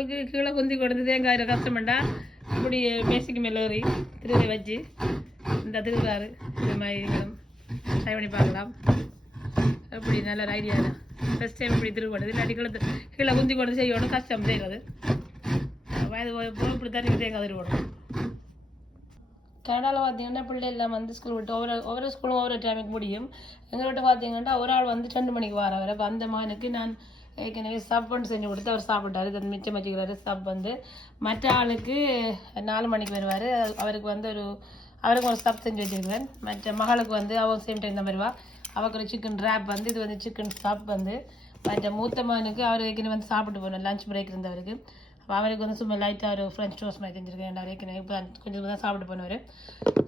உங்களுக்கு கீழே குந்தி கொடுத்து தேங்காய் கஷ்டமெண்டா இப்படி மேசிக்கு மேலே ஏறி திருவை வச்சு இந்த திருவிழாறு இது மாதிரி ட்ரை பண்ணி பார்க்கலாம். எப்படி நல்ல ஒரு ஐடியா தான். ஃபஸ்ட் டைம் இப்படி திருவிடுது இல்லாட்டி கீழே குந்தி கொண்டு செய்யணும், கஷ்டம் செய்கிறது. வயது போய் இப்படி தண்ணி தேங்காய் திருவிடணும். கனடாவில் பார்த்தீங்கன்னா பிள்ளைகள் வந்து ஸ்கூல் விட்டு ஒவ்வொரு ஸ்கூலும் ஒவ்வொரு டைமுக்கு முடியும். எங்கள் வீட்டை பார்த்தீங்கன்னா ஒரு ஆள் வந்து 2 மணிக்கு வர அப்போ அந்த மகனுக்கு நான் ஏற்கனவே சப்புன்னு செஞ்சு கொடுத்து அவர் சாப்பிட்டாரு. அது மிச்சம் வச்சுக்கிறாரு. சப் வந்து மற்ற ஆளுக்கு 4 மணிக்கு வருவார். அவருக்கு வந்து அவருக்கு ஒரு சப் செஞ்சு வச்சுருக்குவேன். மற்ற மகளுக்கு வந்து அவள் சேம் டைம் தான் வருவா. அவருக்கு ஒரு சிக்கன் ரேப் வந்து இது வந்து சிக்கன் சப் வந்து மற்ற மூத்த மகனுக்கு அவர் ஏற்கனவே வந்து சாப்பிட்டு போகணும். லஞ்ச் பிரேக் இருந்தவருக்கு. அவருக்கு வந்து சும்மா லைட்டாக ஒரு ஃப்ரெஞ்ச் டோஸ்ட் மாதிரி செஞ்சுருக்கேன். அவர் ஏற்கனவே இப்போ கொஞ்சம் தான் சாப்பிட்டு போனவர்.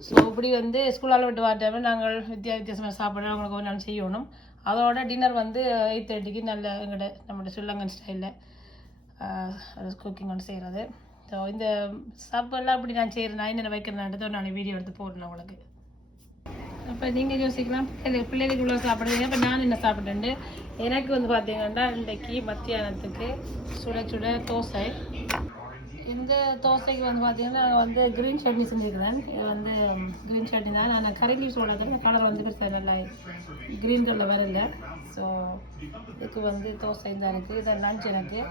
ஸோ இப்படி வந்து ஸ்கூலால் விட்டு வர நாங்கள் வித்தியாசமாக சாப்பிட அவங்களுக்கு ஒரு நாள் செய்யணும். அதோட டின்னர் வந்து 8:30க்கு நல்ல நம்மளோட ஸ்ரீலங்கன் ஸ்டைலில் குக்கிங் ஒன்று செய்கிறது. ஸோ இந்த சாப்பாடெல்லாம் இப்படி நான் செய்கிறேன். நான் என்னென்ன வைக்கிறேன்ன்றது ஒரு நாளைக்கு வீடியோ எடுத்து போடணும் உங்களுக்கு. அப்போ நீங்கள் யோசிக்கலாம் பிள்ளைகளுக்கு இவ்வளோ சாப்பிடுறீங்க. இப்போ நான் என்ன சாப்பிட்டேன்ட்டு எனக்கு வந்து பார்த்தீங்கன்னா இன்றைக்கி மத்தியானத்துக்கு சுட சுட தோசை. இந்த தோசைக்கு வந்து பார்த்தீங்கன்னா நான் வந்து க்ரீன் சட்னி செஞ்சுருக்கிறேன். இது வந்து க்ரீன் சட்னி தான். நான் கறி லீவ் சொல்கிறேன். கலர் வந்து பெருசாக நல்லா க்ரீன் கலரில் வரல. ஸோ இதுக்கு வந்து தோசை தான் இருக்குது. இதை லஞ்ச் எனக்கு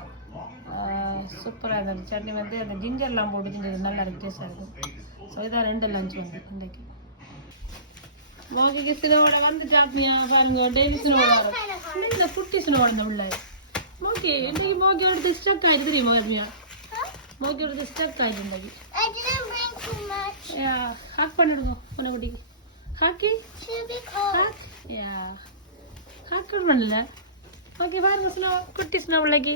சூப்பராக இருந்தது. சட்னி வந்து அந்த ஜிஞ்சர்லாம் போட்டு செஞ்சது நல்லா இருக்குது, டேஸ்ட்டாக இருக்குது. ஸோ இதான் 2 லஞ்ச் வந்து இன்றைக்கு. மோகிக்கு சினோட வந்து சாப்பிட்டியா பாருங்க. டெய்லி சினோட வரும். இந்த குட்டி சினோட இந்த உள்ள மோகி இன்னைக்கு மோகி எடுத்து ஸ்டக் ஆயிடுது தெரியுமா? ஆத்மியா மோகி எடுத்து ஸ்டக் ஆயிடுது இன்னைக்கு. ஹாக் பண்ணிடுங்க உன குட்டிக்கு. ஹாக்கி ஹாக் பண்ணல. ஓகே பாருங்க சினோ குட்டி சினோ பிள்ளைக்கு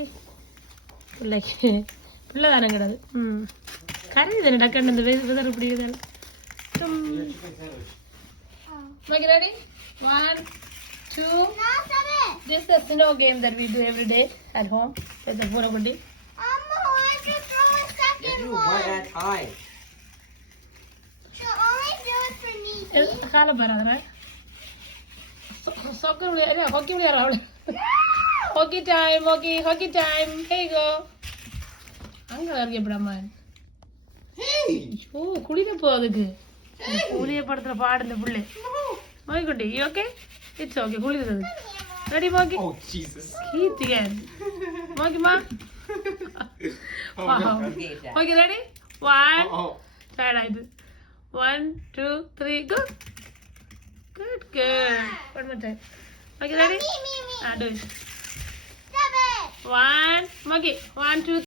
பிள்ளை தானே கிடையாது. கரையுது தானே டக்குன்னு இந்த வெதர் பிடிக்குது. Okay, ready? 1, 2. No, stop it. This is a snow game that we do every day at home. With the pura kutti. Mama, why did you throw a second one? Why that high? So only do it for me. Kala baradra. Soccer player, hockey player out. Hockey time, hockey time. Here you go. Anga arge Brahman. Hey. Oh, kulina podukku. Kuliya padra paadunda pulle. Mogi kutti, you okay? It's okay. Kulida. Ready, Mogi? Oh, Jesus. Keith again. Mogi, ma. Wow. Mogi, ready? 1. Try it. 1, 2, 3, go. Good. One more time. Mogi, ready? Me. Do it. Stop it. 1. Mogi, 1, 2, 3.